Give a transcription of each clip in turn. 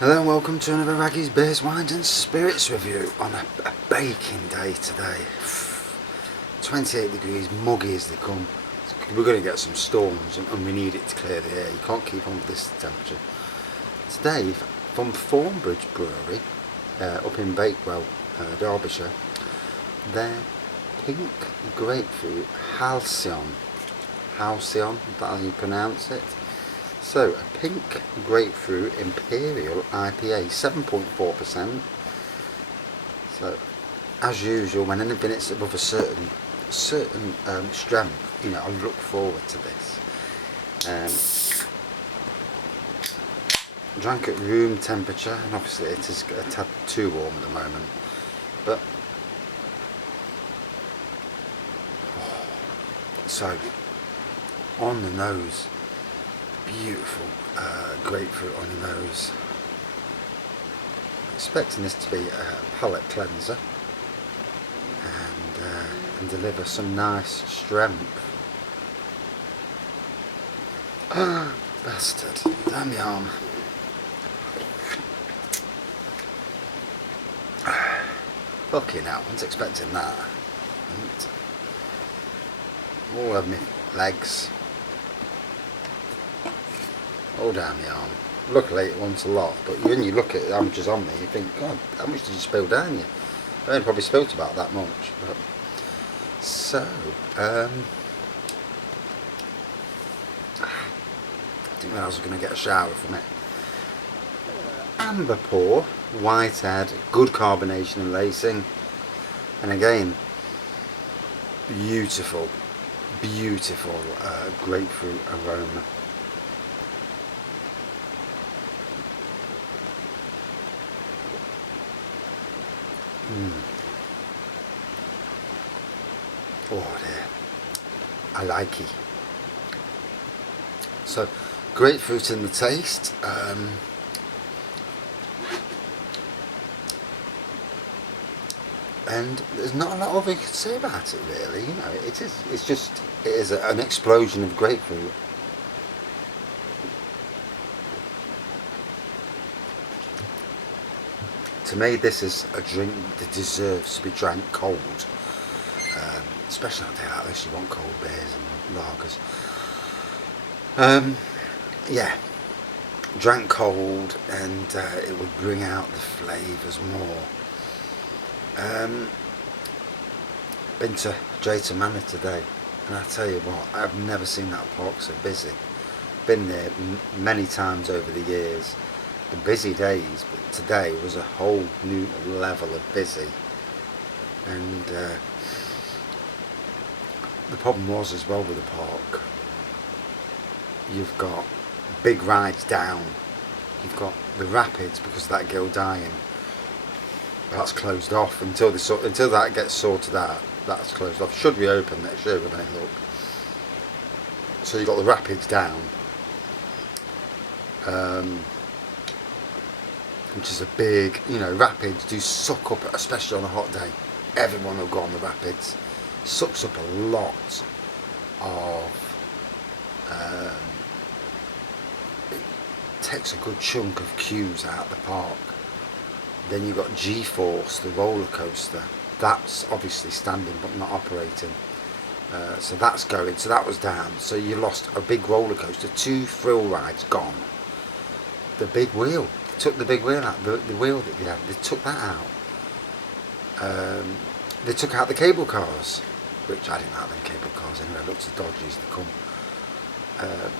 Hello and welcome to another Raggy's Beers, Wines and Spirits review on a baking day today. 28 degrees, muggy as they come. We're going to get some storms and we need it to clear the air. You can't keep on with this temperature. Today from Thornbridge Brewery up in Bakewell, Derbyshire, their pink grapefruit Halcyon. Halcyon, that's how you pronounce it. So, a pink grapefruit imperial IPA, 7.4%. So, as usual, when anything is above a certain strength, I look forward to this. Drank at room temperature, and obviously it is a tad too warm at the moment. But so on the nose. Beautiful grapefruit on the nose. Expecting this to be a palate cleanser and deliver some nice strength. Ah, bastard! Damn the arm. Fucking hell! I was expecting that. All of my legs. All down the arm. Luckily it wants a lot, but when you look at how much is on me, you think, God, how much did you spill down you? I only probably spilt about that much. But so, didn't realise I was going to get a shower from it. Amber pour, white head, good carbonation and lacing, and again, beautiful grapefruit aroma. Oh dear, I like it. So, grapefruit in the taste. And there's not a lot of you can say about it really. It is an explosion of grapefruit. To me, this is a drink that deserves to be drank cold. Especially on a day like this, you want cold beers and lagers. Yeah, drank cold, and it would bring out the flavours more. Been to Drayton Manor today, and I tell you what, I've never seen that park so busy. Been there many times over the years. The busy days, but today was a whole new level of busy. And the problem was as well with the park, you've got big rides down, you've got the rapids because of that girl dying, that's closed off until that gets sorted out. That's closed off. Should reopen next year when I look. So you've got the rapids down, which is a big, rapids do suck up, especially on a hot day. Everyone will go on the rapids. Sucks up a lot of, it takes a good chunk of queues out of the park. Then you've got G-Force, the roller coaster. That's obviously standing but not operating. So that's going, so that was down. So you lost a big roller coaster, 2 thrill rides gone. The big wheel. Took the big wheel out, the wheel that they had, they took that out. They took out the cable cars, which I didn't like them cable cars anyway, it looked as dodgy as they come.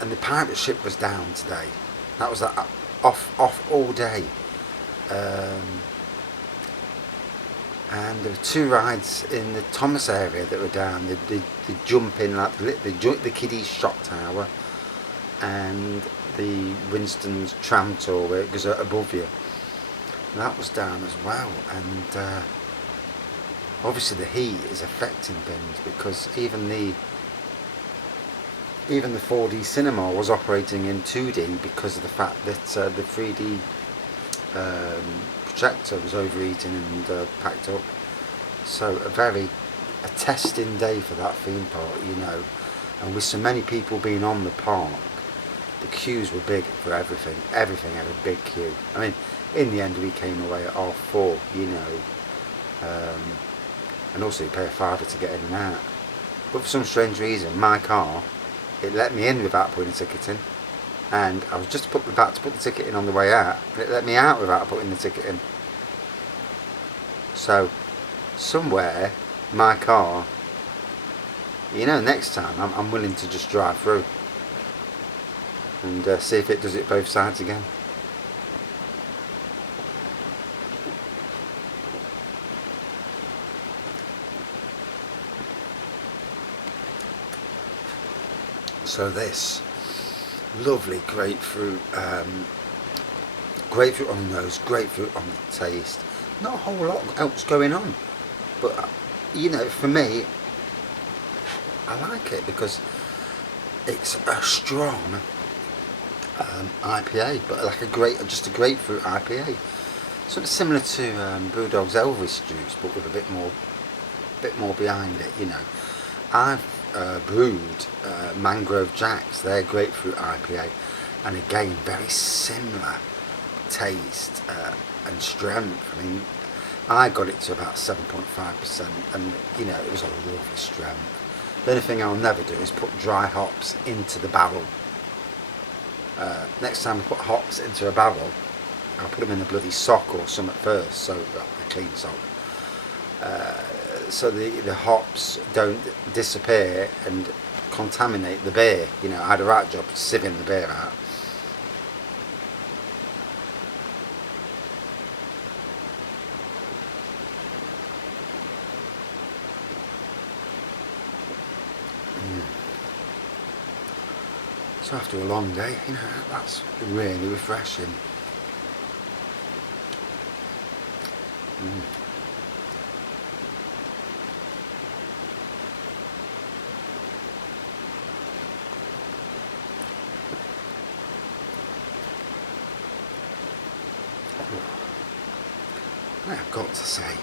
And the pirate ship was down today. That was off all day. And there were 2 rides in the Thomas area that were down. They jump in, like the Kiddies Shot Tower and the Winston's tram tour where it goes above you. And that was down as well. And obviously the heat is affecting things because even the 4D cinema was operating in 2D because of the fact that the 3D projector was overheating and packed up. So a testing day for that theme park, and with so many people being on the park, the queues were big for everything. Everything had a big queue. I mean, in the end we came away at half 4, you know, and also you pay a fiver to get in and out. But for some strange reason, my car, it let me in without putting a ticket in, and I was just about to put the ticket in on the way out, and it let me out without putting the ticket in. So somewhere my car, you know, next time I'm willing to just drive through and see if it does it both sides again. So this lovely grapefruit, grapefruit on the nose, grapefruit on the taste. Not a whole lot else going on, but you know, for me, I like it because it's a strong IPA, but like just a grapefruit IPA, sort of similar to Brewdog's Elvis juice, but with a bit more behind it. You know, I've brewed Mangrove Jacks, their grapefruit IPA, and again very similar taste and strength. I mean, I got it to about 7.5%, and you know, it was a lovely strength. The only thing I'll never do is put dry hops into the barrel. Next time I put hops into a barrel, I'll put them in a bloody sock or something first, so a clean sock, so the hops don't disappear and contaminate the beer. You know, I had a right job sieving the beer out. So after a long day, you know, that's really refreshing. I've got to say,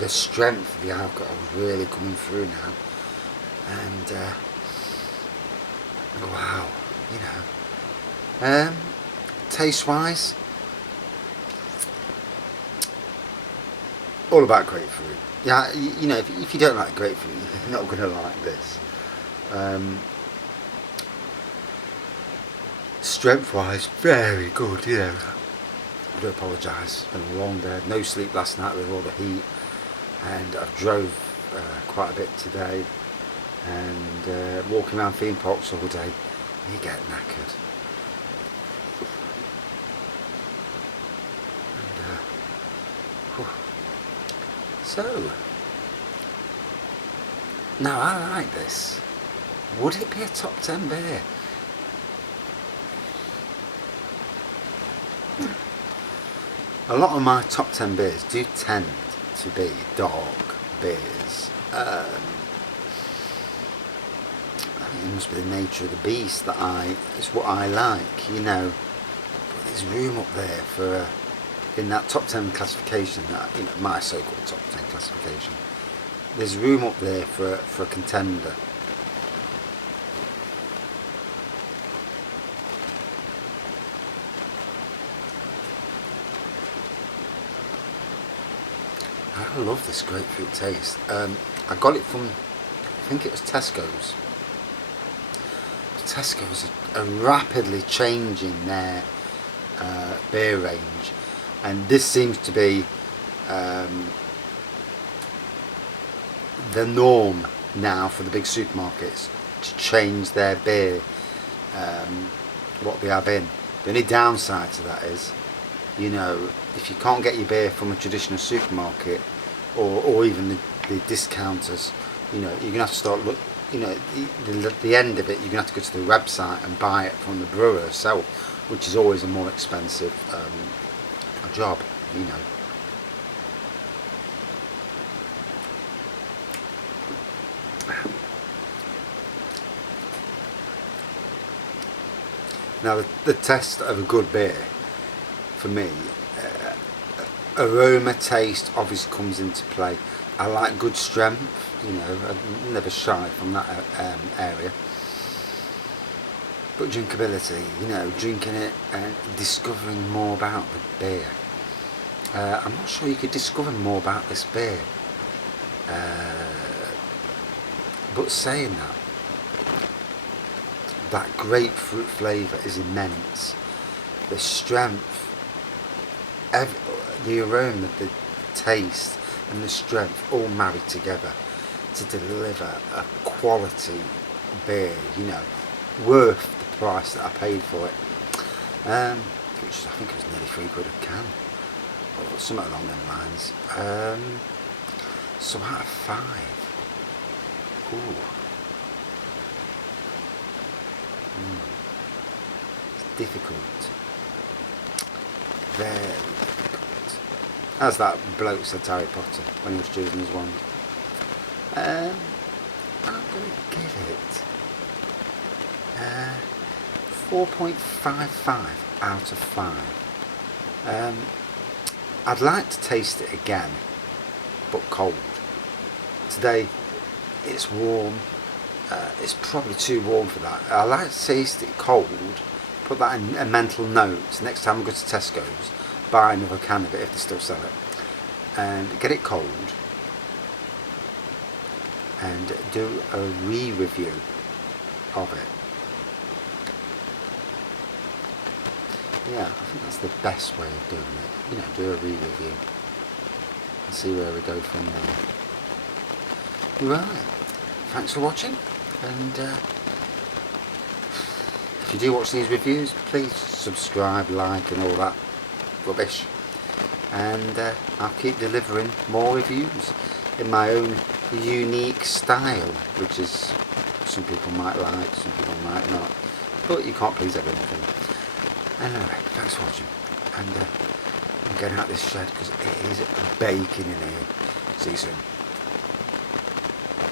the strength of the alcohol is really coming through now, and wow, you know, taste wise, all about grapefruit. Yeah, you know, if you don't like grapefruit, you're not going to like this. Strength wise, very good, you know. I do apologise, it's been a long day, no sleep last night with all the heat, and I've drove quite a bit today, and walking around theme parks all day, you get knackered. And, so, now I like this. Would it be a top 10 beer? A lot of my top 10 beers do tend to be dark beers. I think it must be the nature of the beast that it's what I like, you know. But there's room up there for, in that top 10 classification, that, you know, my so-called top 10 classification, there's room up there for a contender. I love this grapefruit taste. I got it from, I think it was Tesco's. Tesco's are rapidly changing their beer range, and this seems to be the norm now for the big supermarkets to change their beer, what they have in. The only downside to that is, you know, if you can't get your beer from a traditional supermarket or even the discounters, you know, you're gonna have to start you know, the end of it, you're gonna have to go to the website and buy it from the brewer herself, which is always a more expensive job, you know. Now the test of a good beer for me, aroma, taste obviously comes into play. I like good strength, you know, I'm never shy from that area. But drinkability, you know, drinking it and discovering more about the beer. I'm not sure you could discover more about this beer. But saying that grapefruit flavour is immense. The strength, the aroma, the taste and the strength all married together to deliver a quality beer, you know, worth the price that I paid for it. Which I think it was nearly £3 a can, or something along them lines. So out of 5. Ooh. It's difficult. Very difficult. As that bloke said to Harry Potter when he was choosing his wand. I'm going to give it 4.55 out of 5. I'd like to taste it again, but cold. Today it's warm. It's probably too warm for that. I like to taste it cold. Put that in a mental note. Next time I go to Tesco's, buy another can of it if they still sell it, and get it cold, and do a re-review of it. Yeah, I think that's the best way of doing it. You know, do a re-review and see where we go from there. Right, thanks for watching, and if you do watch these reviews, please subscribe, like and all that rubbish, and I'll keep delivering more reviews in my own unique style, which is some people might like, some people might not, but you can't please everything. Anyway, thanks for watching, and I'm getting out of this shed because it is baking in here. See you soon.